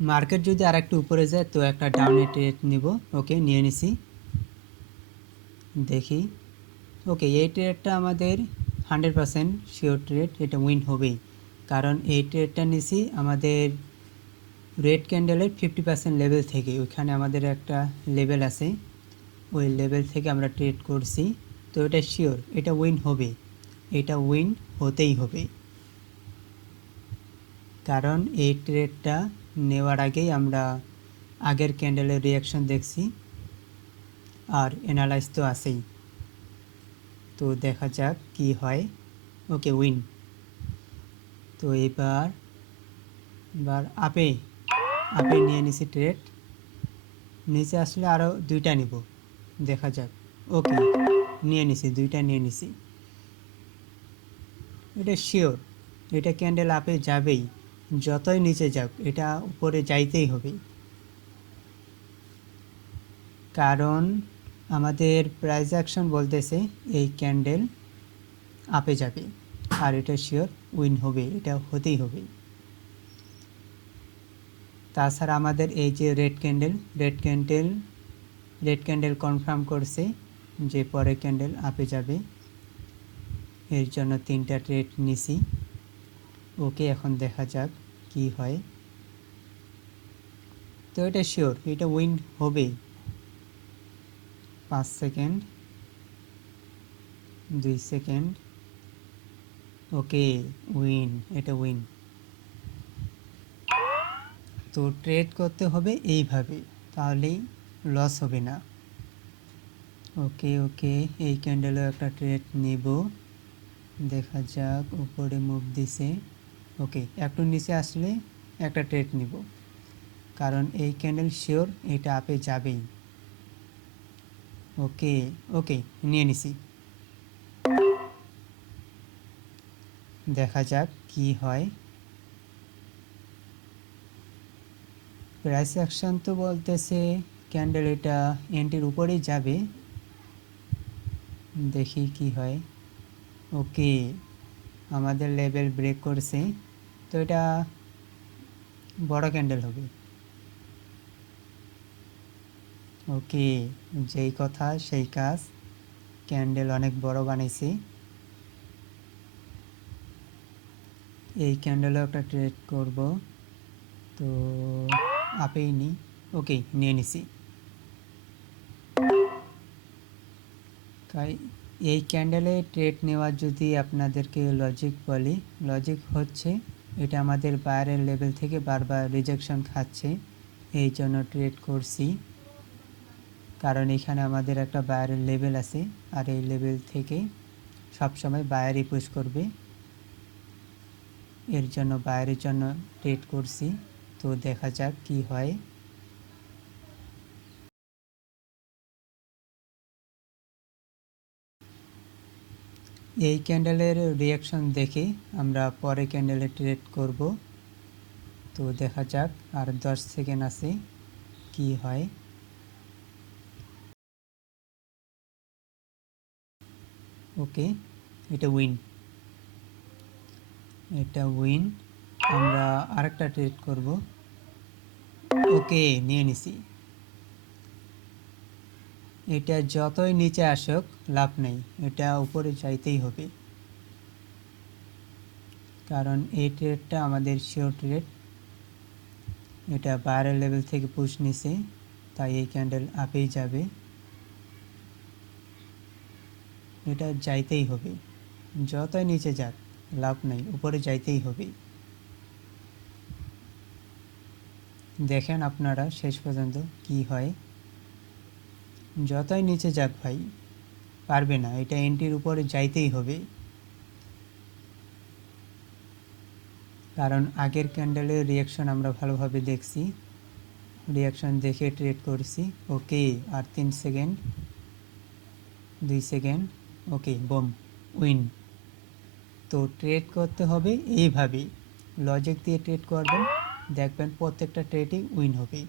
Market যদি আর একটু উপরে যায় তো একটা ডাউনে ট্রেড নিব। ওকে, নিয়ে নিছি। দেখি। ওকে, এই ট্রেডটা আমাদের 100% শিওর ট্রেড, এটা উইন হবেই। কারণ এই ট্রেডটা নিছি আমাদের রেড ক্যান্ডেলের 50% লেভেল থেকে। ওইখানে আমাদের একটা লেভেল আছে, ওই লেভেল থেকে আমরা ট্রেড করছি। তো এটা শিওর, এটা উইন হবে, এটা উইন হতেই হবে। কারণ এই ট্রেডটা নেওয়ার আগেই আমরা আগের ক্যান্ডেলের রিয়াকশন দেখছি, আর অ্যানালাইজ তো আছেই। তো দেখা যাক কি হয়। ওকে, উইন। তো এবার আপে আপে নিয়ে নিছি ট্রেড। নিচে আসলে আরও দুইটা নিব, দেখা যাক। ওকে, নিয়ে নিছি, দুইটা নিয়ে নিছি। এটা শিওর, এটা ক্যান্ডেল আপে যাবেই, যতই নিচে যাক এটা উপরে যাইতেই হবে। কারণ আমাদের প্রাইস অ্যাকশন বলতেছে এই ক্যান্ডেল আপে যাবে, আর এটা শিওর উইন হবে, এটা হতেই হবে। তাছাড়া আমাদের এই যে রেড ক্যান্ডেল কনফার্ম করছে যে পরে ক্যান্ডেল আপে যাবে, এর জন্য 3টা ট্রেড নিছি। ওকে, এখন দেখা যাক কি হয়। তো এটা শিওর, এটা উইন হবে। 5 সেকেন্ড, 2 সেকেন্ড। ওকে, উইন, এটা উইন। তো ট্রেড করতে হবে এইভাবে, তাহলেই লস হবে না। ওকে ওকে, এই ক্যান্ডেলও একটা ট্রেড নিব, দেখা যাক। উপরে মুভ দিছে। ওকে, একটু নিচে আসলে একটা ট্রেড নিব, কারণ এই ক্যান্ডেল শিওর এটা আপে যাবেই। ওকে ওকে, নিয়ে নিছি। দেখা যাক কি হয়। প্রাইস অ্যাকশন তো বলতেছে ক্যান্ডেল এটা এন্টির উপরেই যাবে, দেখি কি হয়। ওকে, আমাদের লেভেল ব্রেক করছে, তো এটা বড় ক্যান্ডেল হবে। ওকে, যেই কথা সেই কাজ, ক্যান্ডেল অনেক বড় বানাইছে। এই ক্যান্ডেলও একটা ট্রেড করব, তো আপেই নি। ওকে, নিয়ে নিছি। তাই এই ক্যান্ডেলে ট্রেড নেওয়ার যদি আপনাদেরকে লজিক বলি, লজিক হচ্ছে এটা আমাদের বায়ারের লেভেল থেকে বারবার রিজেকশন খাচ্ছে, এই জন্য ট্রেড করছি। কারণ এখানে আমাদের একটা বায়ারের লেভেল আছে, আর এই লেভেল থেকে সবসময় বায়ারই পুশ করবে, এর জন্য বায়ারের জন্য ট্রেড করছি। তো দেখা যাক কি হয়। এই ক্যান্ডেলের রিয়াকশন দেখে আমরা পরে ক্যান্ডেলে ট্রেড করব। তো দেখা যাক, আর 10 সেকেন্ড আছে, কি হয়। ওকে, এটা উইন, এটা উইন। আমরা আরেকটা ট্রেড করব। ওকে, নিয়ে নিছি। এটা যতই নিচে আসুক লাভ নেই, এটা উপরে চাইতেই হবে, কারণ এই ট্রেডটা আমাদের শিওর ট্রেড। এটা বায়ারের লেভেল থেকে পুশ নিছে, তাই এই ক্যান্ডেল আপেই যাবে, এটা যাইতেই হবে, যতই নিচে যাক লাভ নেই, উপরে যাইতেই হবে। দেখেন আপনারা শেষ পর্যন্ত কি হয়। যতই নিচে যাক ভাই, পারবে না, এটা এন্টির উপরে যাইতেই হবে। কারণ আগের ক্যান্ডেলের রিয়াকশন আমরা ভালোভাবে দেখছি, রিয়াকশন দেখে ট্রেড করছি। ওকে, আর 3 সেকেন্ড, 2 সেকেন্ড। ওকে, বম, উইন। তো ট্রেড করতে হবে এইভাবেই, লজিক দিয়ে ট্রেড করবেন, দেখবেন প্রত্যেকটা ট্রেডই উইন হবে।